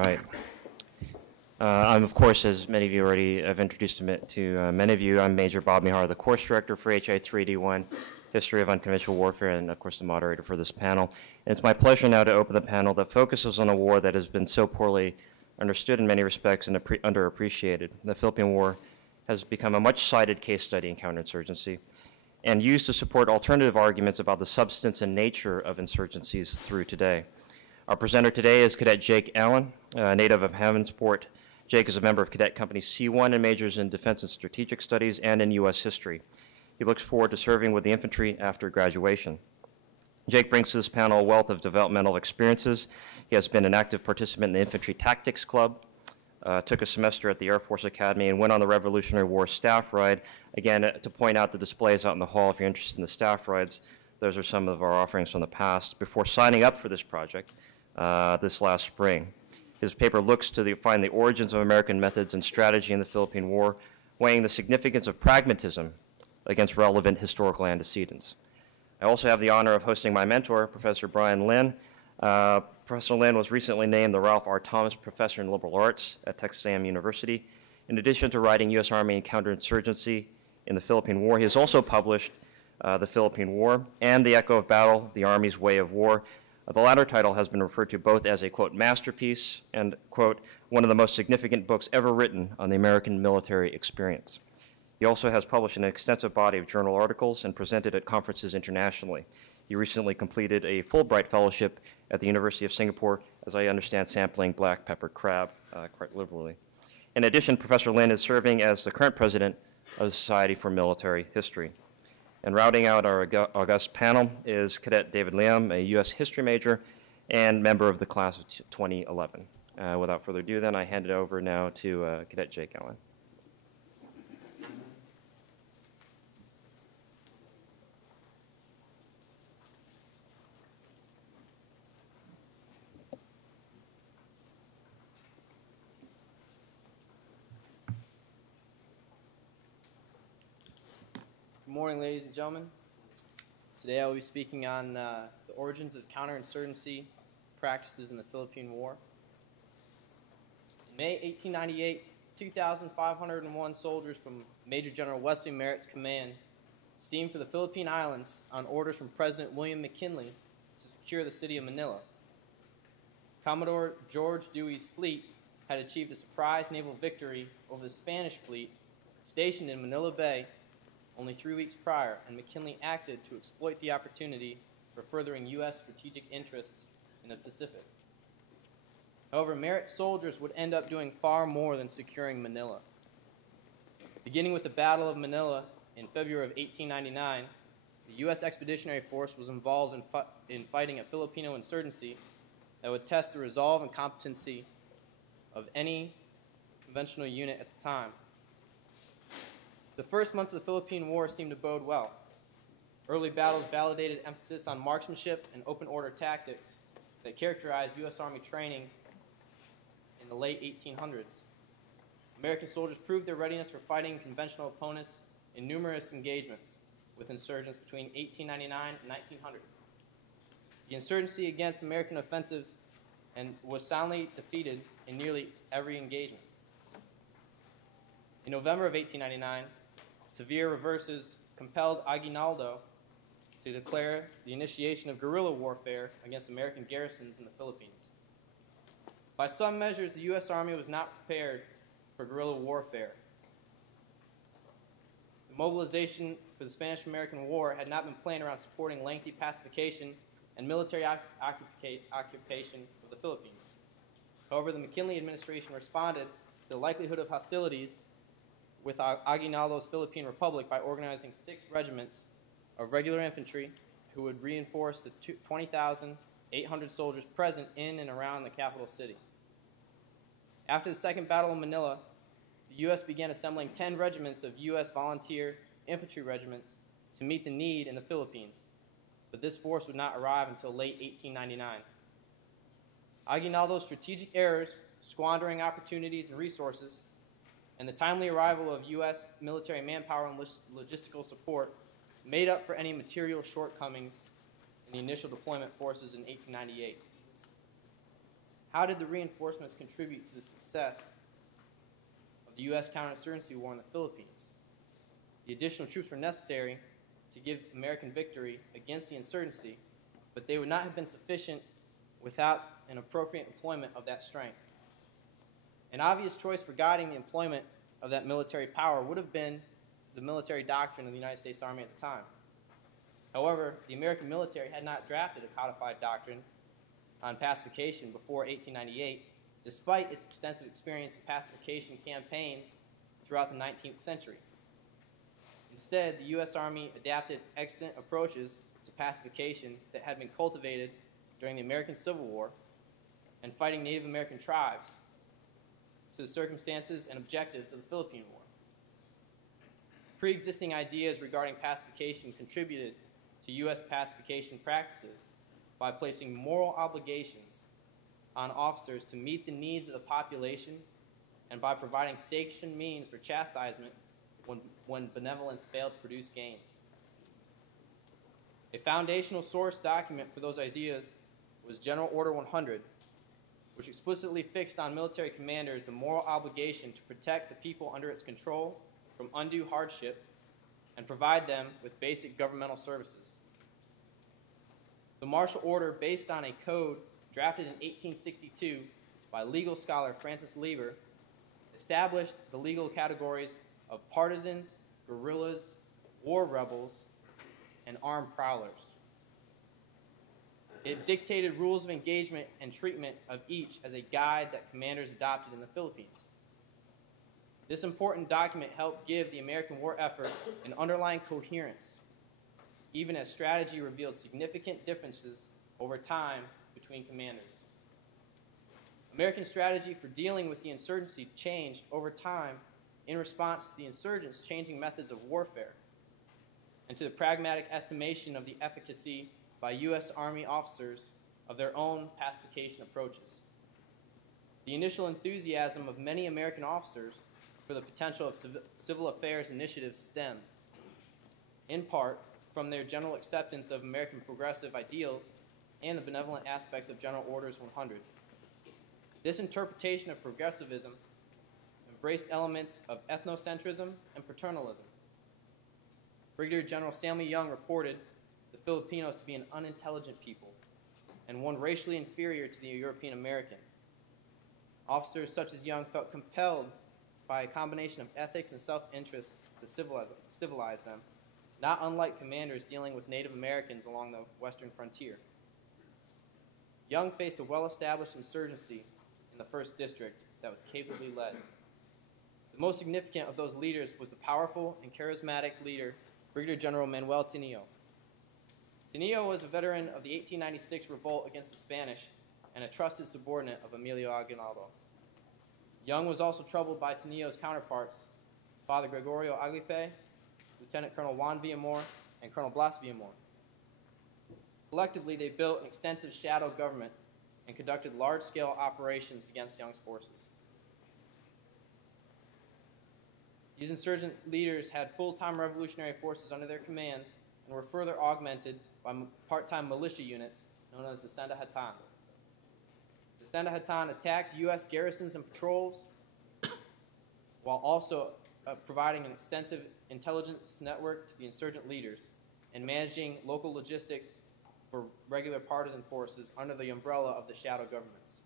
right. I'm, of course, as many of you already have introduced to many of you, I'm Major Bob Mihar, the course director for HI3D1, History of Unconventional Warfare, and, of course, the moderator for this panel. And it's my pleasure now to open the panel that focuses on a war that has been so poorly understood in many respects and underappreciated. The Philippine War has become a much-cited case study in counterinsurgency and used to support alternative arguments about the substance and nature of insurgencies through today. Our presenter today is Cadet Jake Allen, a native of Havensport. Jake is a member of Cadet Company C1 and majors in Defense and Strategic Studies and in U.S. history. He looks forward to serving with the infantry after graduation. Jake brings to this panel a wealth of developmental experiences. He has been an active participant in the Infantry Tactics Club, took a semester at the Air Force Academy, and went on the Revolutionary War staff ride. Again, to point out the displays out in the hall, if you're interested in the staff rides, those are some of our offerings from the past, before signing up for this project this last spring. His paper looks to find the origins of American methods and strategy in the Philippine War, weighing the significance of pragmatism against relevant historical antecedents. I also have the honor of hosting my mentor, Professor Brian Lynn. Professor Lynn was recently named the Ralph R. Thomas Professor in Liberal Arts at Texas A&M University. In addition to writing U.S. Army and Counterinsurgency in the Philippine War, he has also published The Philippine War and The Echo of Battle, The Army's Way of War. The latter title has been referred to both as a, quote, masterpiece and, quote, one of the most significant books ever written on the American military experience. He also has published an extensive body of journal articles and presented at conferences internationally. He recently completed a Fulbright Fellowship at the University of Singapore, as I understand, sampling black pepper crab quite liberally. In addition, Professor Lynn is serving as the current president of the Society for Military History. And rounding out our august panel is Cadet David Liam, a U.S. history major and member of the class of 2011. Without further ado, then, I hand it over now to Cadet Jake Allen. Good morning, ladies and gentlemen. Today I will be speaking on the origins of counterinsurgency practices in the Philippine War. In May 1898, 2,501 soldiers from Major General Wesley Merritt's command steamed for the Philippine Islands on orders from President William McKinley to secure the city of Manila. Commodore George Dewey's fleet had achieved a surprise naval victory over the Spanish fleet stationed in Manila Bay only 3 weeks prior, and McKinley acted to exploit the opportunity for furthering U.S. strategic interests in the Pacific. However, Merritt's soldiers would end up doing far more than securing Manila. Beginning with the Battle of Manila in February of 1899, the U.S. Expeditionary Force was involved in fighting a Filipino insurgency that would test the resolve and competency of any conventional unit at the time. The first months of the Philippine War seemed to bode well. Early battles validated emphasis on marksmanship and open order tactics that characterized U.S. Army training in the late 1800s. American soldiers proved their readiness for fighting conventional opponents in numerous engagements with insurgents between 1899 and 1900. The insurgency against American offensives was soundly defeated in nearly every engagement. In November of 1899, severe reverses compelled Aguinaldo to declare the initiation of guerrilla warfare against American garrisons in the Philippines. By some measures, the U.S. Army was not prepared for guerrilla warfare. The mobilization for the Spanish-American War had not been planned around supporting lengthy pacification and military occupation of the Philippines. However, the McKinley administration responded to the likelihood of hostilities with Aguinaldo's Philippine Republic by organizing 6 regiments of regular infantry who would reinforce the 20,800 soldiers present in and around the capital city. After the Second Battle of Manila, the U.S. began assembling 10 regiments of U.S. volunteer infantry regiments to meet the need in the Philippines, but this force would not arrive until late 1899. Aguinaldo's strategic errors, squandering opportunities and resources, and the timely arrival of U.S. military manpower and logistical support made up for any material shortcomings in the initial deployment forces in 1898. How did the reinforcements contribute to the success of the U.S. counterinsurgency war in the Philippines? The additional troops were necessary to give American victory against the insurgency, but they would not have been sufficient without an appropriate employment of that strength. An obvious choice for guiding the employment of that military power would have been the military doctrine of the United States Army at the time. However, the American military had not drafted a codified doctrine on pacification before 1898, despite its extensive experience in pacification campaigns throughout the 19th century. Instead, the U.S. Army adapted extant approaches to pacification that had been cultivated during the American Civil War and fighting Native American tribes to the circumstances and objectives of the Philippine War. Pre-existing ideas regarding pacification contributed to U.S. pacification practices by placing moral obligations on officers to meet the needs of the population and by providing sanctioned means for chastisement when benevolence failed to produce gains. A foundational source document for those ideas was General Order 100, which explicitly fixed on military commanders the moral obligation to protect the people under its control from undue hardship and provide them with basic governmental services. The martial order, based on a code drafted in 1862 by legal scholar Francis Lever, established the legal categories of partisans, guerrillas, war rebels, and armed prowlers. It dictated rules of engagement and treatment of each as a guide that commanders adopted in the Philippines. This important document helped give the American war effort an underlying coherence, even as strategy revealed significant differences over time between commanders. American strategy for dealing with the insurgency changed over time in response to the insurgents' changing methods of warfare and to the pragmatic estimation of the efficacy by U.S. Army officers of their own pacification approaches. The initial enthusiasm of many American officers for the potential of civil affairs initiatives stemmed, in part, from their general acceptance of American progressive ideals and the benevolent aspects of General Orders 100. This interpretation of progressivism embraced elements of ethnocentrism and paternalism. Brigadier General Samuel Young reported the Filipinos to be an unintelligent people and one racially inferior to the European American. Officers such as Young felt compelled by a combination of ethics and self-interest to civilize them, not unlike commanders dealing with Native Americans along the western frontier. Young faced a well-established insurgency in the 1st District that was capably led. The most significant of those leaders was the powerful and charismatic leader, Brigadier General Manuel Tinio. Tinio was a veteran of the 1896 revolt against the Spanish and a trusted subordinate of Emilio Aguinaldo. Young was also troubled by Tinio's counterparts, Father Gregorio Aglipe, Lieutenant Colonel Juan Villamor, and Colonel Blas Villamor. Collectively, they built an extensive shadow government and conducted large-scale operations against Young's forces. These insurgent leaders had full-time revolutionary forces under their commands and were further augmented by part-time militia units known as the Sandahatan. The Sandahatan attacked U.S. garrisons and patrols while also providing an extensive intelligence network to the insurgent leaders and managing local logistics for regular partisan forces under the umbrella of the shadow governments.